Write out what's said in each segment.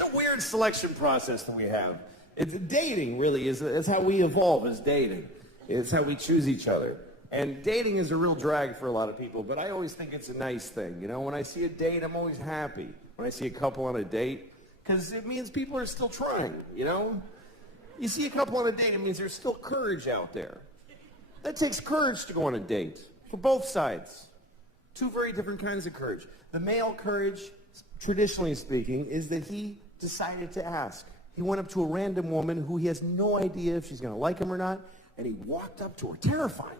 It's a weird selection process that we have. It's dating, really, is how we evolve as dating. It's how we choose each other. And dating is a real drag for a lot of people, but I always think it's a nice thing. You know, when I see a date, I'm always happy. When I see a couple on a date, because it means people are still trying, you know? You see a couple on a date, it means there's still courage out there. That takes courage to go on a date, for both sides. Two very different kinds of courage. The male courage, traditionally speaking, is that he decided to ask. He went up to a random woman who he has no idea if she's going to like him or not, and he walked up to her, terrifying.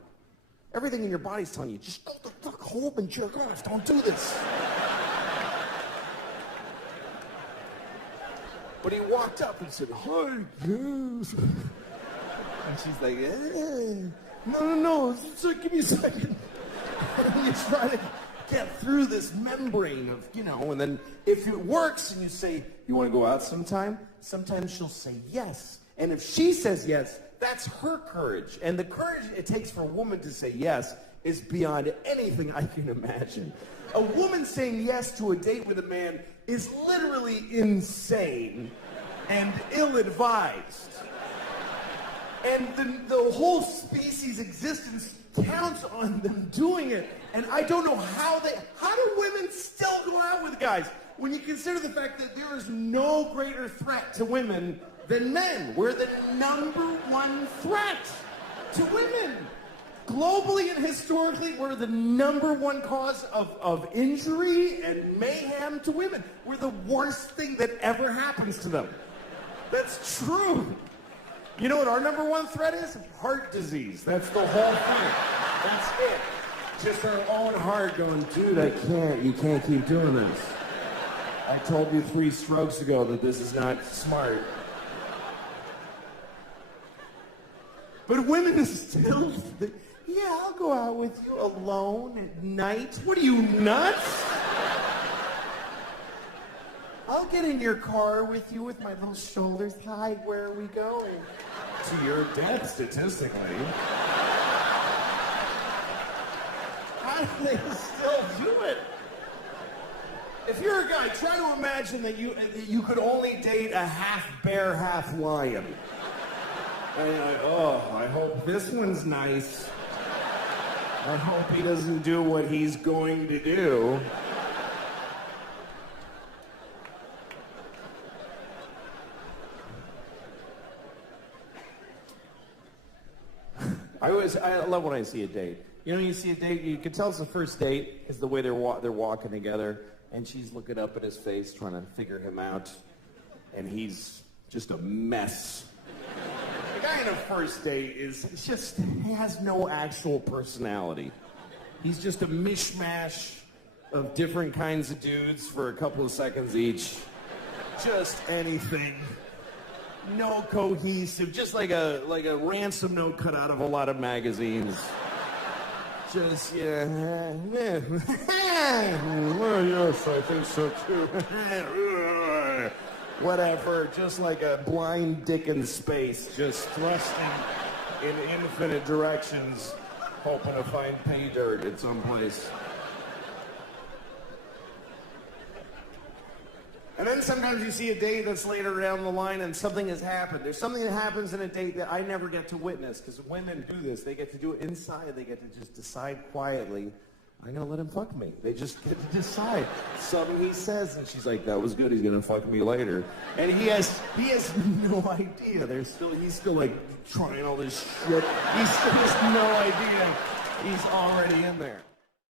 Everything in your body's telling you, just go the fuck home and jerk off. Don't do this. But he walked up and said, hi, yes. And she's like, no, give me a second. And you try to get through this membrane of, you know, and then if it works and you say, you want to go out sometime? Sometimes she'll say yes. And if she says yes, that's her courage. And the courage it takes for a woman to say yes is beyond anything I can imagine. A woman saying yes to a date with a man is literally insane and ill-advised. And the whole species' existence counts on them doing it. And I don't know how do women still go out with guys? When you consider the fact that there is no greater threat to women than men. We're the #1 threat to women. Globally and historically, we're the #1 cause of injury and mayhem to women. We're the worst thing that ever happens to them. That's true. You know what our #1 threat is? Heart disease. That's the whole thing. That's it. Just our own heart going, dude, you can't keep doing this. I told you 3 strokes ago that this is not smart. But women still think, yeah, I'll go out with you alone at night. What are you, nuts? I'll get in your car with you with my little shoulders. Hi, where are we going? To your death, statistically. How do they still do it? If you're a guy, try to imagine that you could only date a half bear, half lion. I hope this one's nice. I hope he doesn't do what he's going to do. I love when I see a date. You know, you see a date, you can tell it's the first date is the way they're walking together, and she's looking up at his face, trying to figure him out, and he's just a mess. The guy in a first date he has no actual personality. He's just a mishmash of different kinds of dudes for a couple of seconds each. Just anything. No cohesive, just like a ransom note cut out of a lot of magazines. Just, yeah. Well, yes, I think so too. Whatever, just like a blind dick in space, just thrusting in infinite directions, hoping to find pay dirt at some place. And then sometimes you see a date that's later down the line and something has happened. There's something that happens in a date that I never get to witness, because women do this. They get to do it inside. They get to just decide quietly, I'm going to let him fuck me. They just get to decide. Something he says, and she's like, that was good. He's going to fuck me later. And he has no idea. He's still like trying all this shit. He still has no idea. He's already in there.